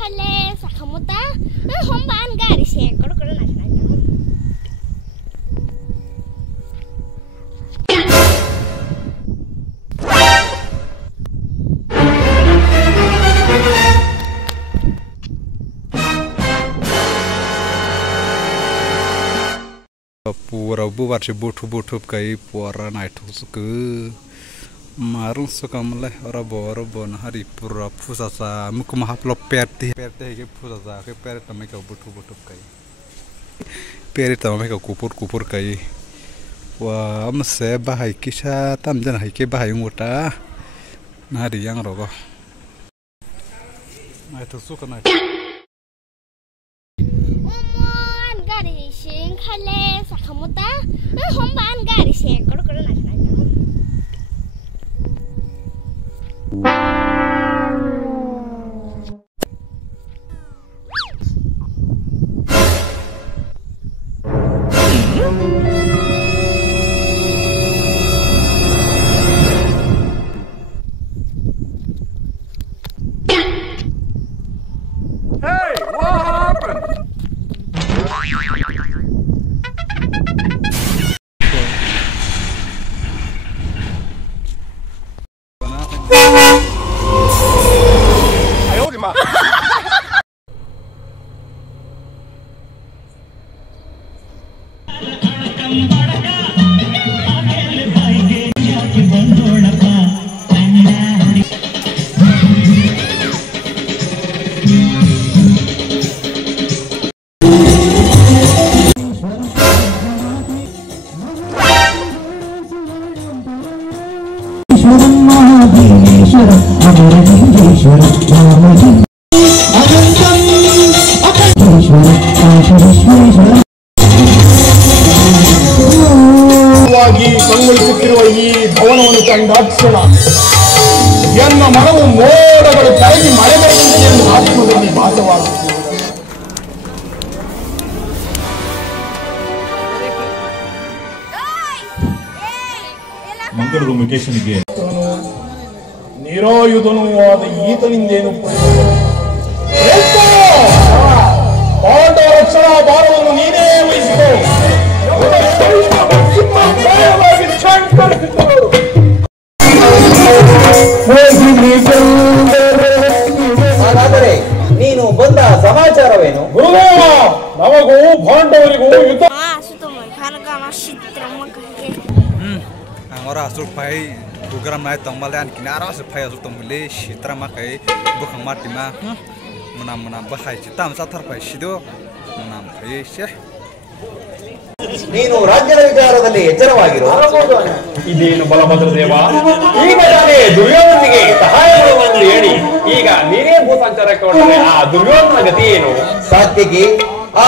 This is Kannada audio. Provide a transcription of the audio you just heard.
khale sakamuta homban gari se koro koro na na पूरा बुबार से बुठु बुठु कई पूरा नाइट उसके मारूं सुकमले और बोन हरी पूरा फुसा सा मुक महापलो पैरते है के फुसा सा के पैर तमे का बुठु बुठु कई पैर तमे का कुपुर कई वाह हम से बाहाई किसा तम जन है के बाहाई मोटा नारी यांग रोगो नाइट सुक night khale sakamuta homban gari se koro koro na na Hey, what happened? ಕಂಗೊಳಿಸುತ್ತಿರುವ ಈ ಭವನವನ್ನು ಕಂಡಾಕ್ಷಣ ಎನ್ನ ಮನವು ಮೋಡಗಳು ಕರಗಿ ಮಳೆ ಬರುವಂತೆ ಎಂದು ಆತ್ಮದಲ್ಲಿ ಭಾಸವಾಗುತ್ತಿದೆ. ಮಂಗಳೂರು ಮುಖೇಶನಿಗೆ ನಿರಾಯುಧನೂ ಆದ ಈತನಿಂದೇನು ಪಾಂಡವ ರಕ್ಷಣಾ ಭಾರವನ್ನು ನೀನೇ ವಹಿಸಿಕೋ. ಹಾಗಾದರೆ ನೀನು ಬಂದ ಸಮಾಚಾರವೇನು? ಗುರುದೇವ, ನಮಗೂ ಪಾಂಡವರಿಗೂ ಯುದ್ಧ. Orang asal pai program naik tambal dan kinara asal pai asal tambale citra makai bukan mati mah menam bahai cita masa terpai sido menam kai sih. ನೀನು ರಾಜ್ಯದ ವಿಚಾರದಲ್ಲಿ ಎಚ್ಚರವಾಗಿರು. ಇದೇನು ಬಲಭದ್ರ ದೇವ, ಈಗ ತಾನೇ ದುರ್ಯೋಧನಿಗೆ ಸಹಾಯ ಮಾಡುವಂತೆ ಹೇಳಿ ಈಗ ನೀನೇ ಭೂಸಂಚಾರಕ್ಕೆ ಹೊರಟರೆ ಆ ದುರ್ಯೋಧನ ಗತಿ ಏನು? ಸಾತ್ವಿಕಿ, ಆ